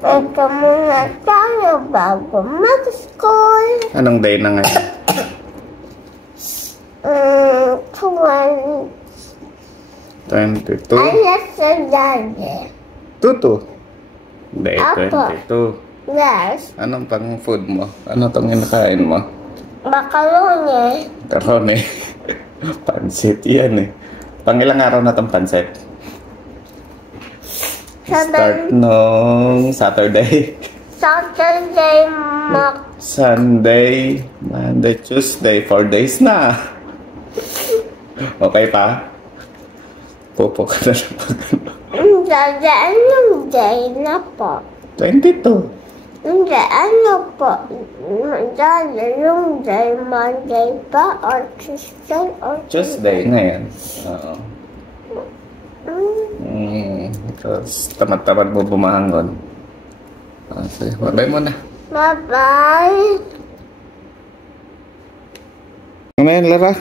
Ito muna tayo bago mag-school. Anong day na ngayon? 22. Alas sa daddy. Tutu. Day Apo. 22. Yes. Anong pang food mo? Ano tong kinakain mo? Macaroni. Karone. Pansit yan eh. Pang ilang araw na tong pansit? Start nung Saturday. Saturday, Sunday, Monday, Tuesday, 4 days na. Okay pa? Pupo ka na lang pag ano. Hindi, anong day na po? 22. Hindi, ano po? Hindi, yung day, Monday pa or Tuesday or Tuesday ngayon. Oo. Tapos tamad-tamad mo bumangon. Sige, bye muna. Bye-bye. Ano yan, Lara?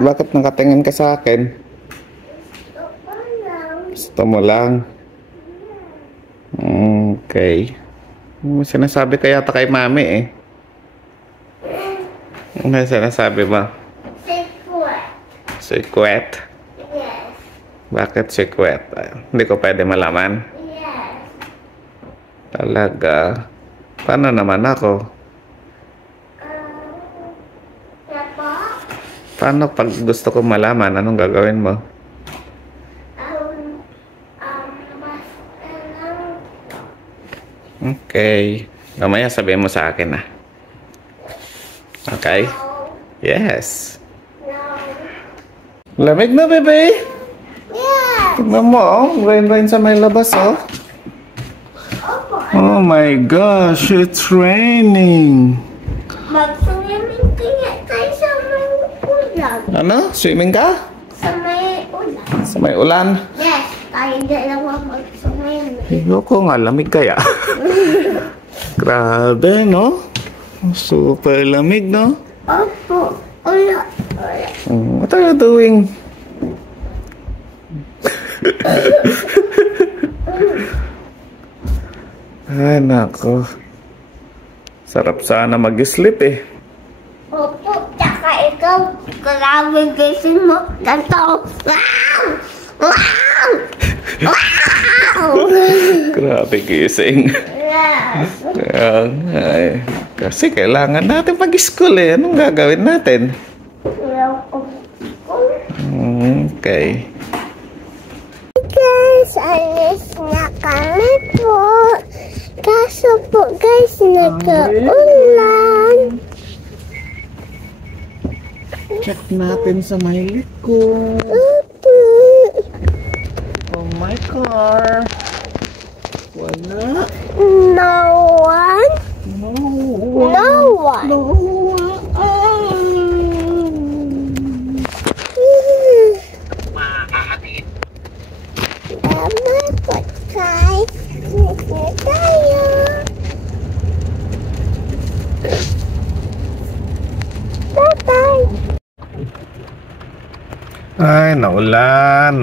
Bakit nakatingin ka sa akin? Gusto mo lang? Okay. Sinasabi ka yata kay mami eh. Ano sinasabi mo? Secret. Yes. Bakit secret? Hindi ko pwede malaman. Yes. Talaga? Paano naman ako? Paano pag gusto ko malaman? Anong gagawin mo? Okay. Mamaya sabihin mo sa akin na. Okay? Yes. Lamig na, bebe. Yes. Tignan mo, oh. Rain sa may labas, oh. Oh my gosh, it's raining. Mag-swimming kaya tayo sa may ulan. Ano? Swimming ka? Sa may ulan. Sa may ulan? Yes, tayo dalawa mag-swimming. Ayoko nga, lamig kaya. Grabe, no? Super lamig, no? Opo, ulan. What are you doing? Ay, nako. Sarap sana mag-sleep eh. Opo, tsaka ikaw, grabe gising mo. Ganto. Wow! Wow! Wow! Grabe gising. Yes. Ay, kasi kailangan natin mag-school eh. Anong gagawin natin? Okay. Guys, alis na kami po. Kaso po guys, nag-uulan. Check natin sa may likod. Oh my car. Wala. No one? No. No one. No one. Mama, pagkain. Nagna tayo. Bye-bye. Ay, naulan.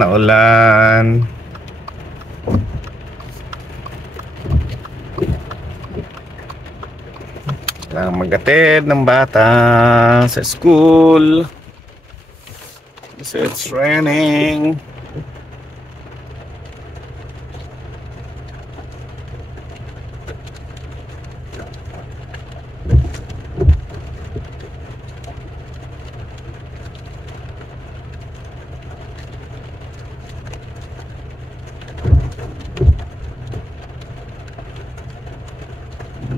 Kailangan mag-atid ng bata sa school kasi it's raining.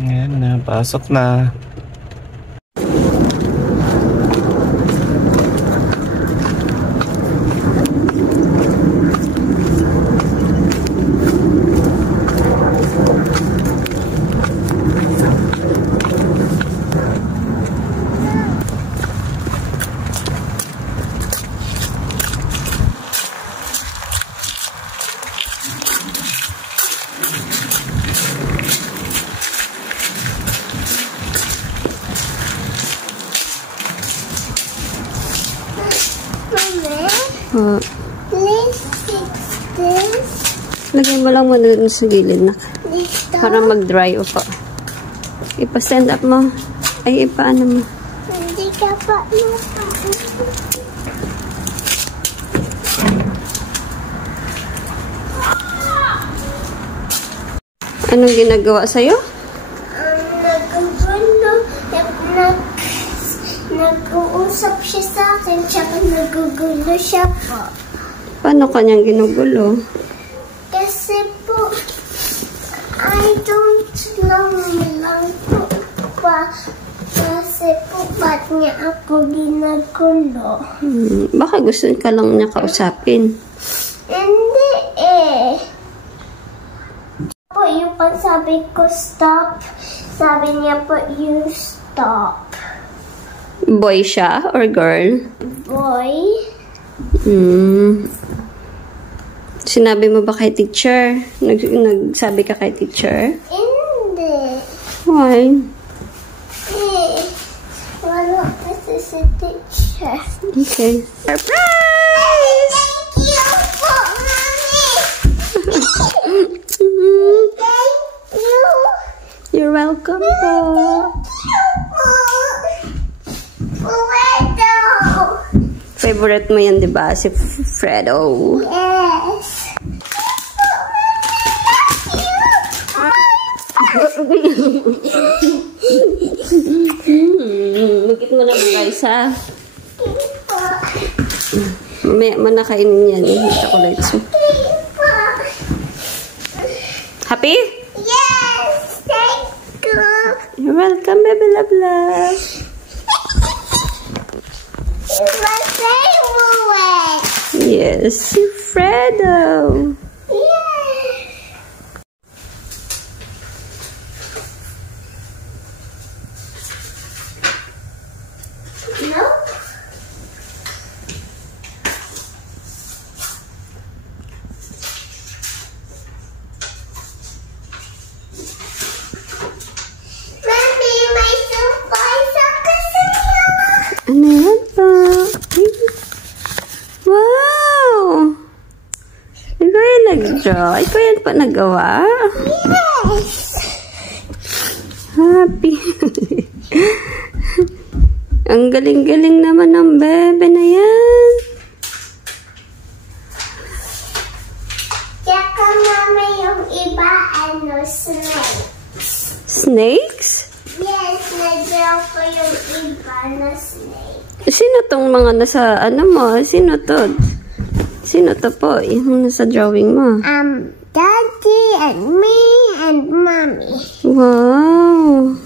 Ayan na, pasok na. Please fix this. Lagyan mo lang muna dun sa gilid na. Dito. Para mag-dry o pa. Ipa-stand up mo. Ay, ipaano mo. Hindi ka pa Anong ginagawa sa'yo? Naggugulo. Nag-uusap siya sa akin, tsaka nagugulo siya po. Paano kanyang ginugulo? Kasi po, I don't know lang po pa. Kasi po, ba't niya ako ginagulo? Baka gusto ka lang niya kausapin. Hindi eh. Po, yung pagsabi ko stop, sabi niya po, you stop. Boy siya or girl? Boy. Sinabi mo ba kay teacher? Nagsabi ka kay teacher? Hindi. Why? Eh, wala kasi si teacher. Okay. Surprise! Thank you po, Mami! Thank you! You're welcome po. Fredo! Favorite mo yan, di ba? Si Fredo. Yes! Magkit mo na guys, ha? Mamaya mo na kainin yan. Yung chocolates mo. Happy? Yes! Thank you! You're welcome, baby love love. It's my favorite! Yes, si Fredo. Yes! No? Mami, may surprise ako sa'yo! Ano yan pa? Wow! Ikaw yan nag-draw? Ikaw yan pa nagawa? Yes! Happy. Ang galing-galing naman ng bebe na yan. Tsaka mama yung iba, snake. Snakes? Yes, na-draw ko yung iba na snake. Sino tong mga nasa ano mo? Sino to? Sino to po? Yung nasa drawing mo? Daddy and me and mommy. Wow!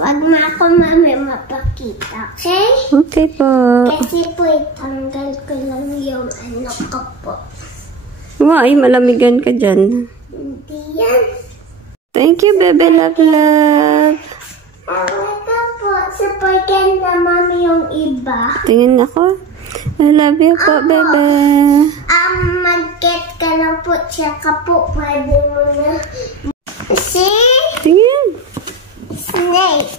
Wag mo ako, mami, mapakita, okay? Okay po. Kasi po, itanggal ko lang yung ano ko po. Why? Malamigan ka dyan. Hindi yan. Thank you, bebe love love. Talaga po, super ganda, mami, yung iba. Tingin ako. I love you po, bebe. Mag-get ka na po, tsaka po, pwede mo na. See? Tingin. Snake.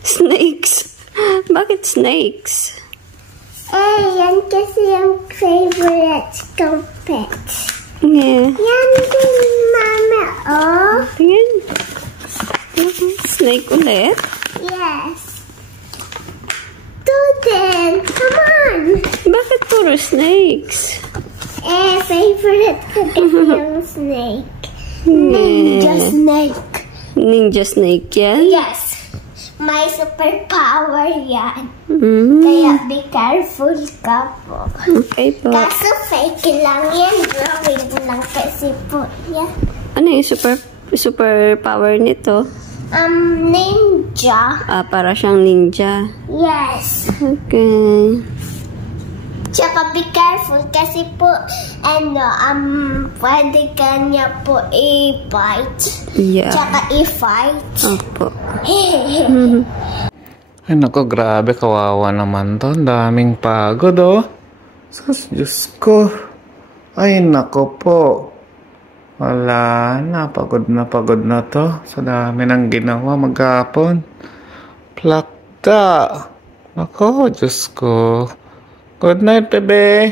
Snakes. Bakit snakes? Yan kasi yung favorite kong pet. Yeah. Yan din, mama, oh. Tingin. Snake ulit? Yes. Two then. Come on. Bakit puro snakes? Favorite ko kasi yung snake. Ninja snake. Ninja snake yan? Yes. May superpower yan. Mm. Kaya be careful ka po. Okay po. Kaso fake lang yan. Drawing lang kasi po yan. Ano yung super power nito? Ninja. Para siyang ninja. Yes. Okay. Tsaka be careful kasi po, pwede ka niya po i-bite. Yeah. Tsaka i-fight. Opo. Ay nako, grabe, kawawa naman to. Ang daming pagod, oh. Diyos ko. Ay nako po. Wala na, pagod na to. Sa dami ng ginawa maghapon. Plakta. Nako, Diyos ko. Good night, bebe.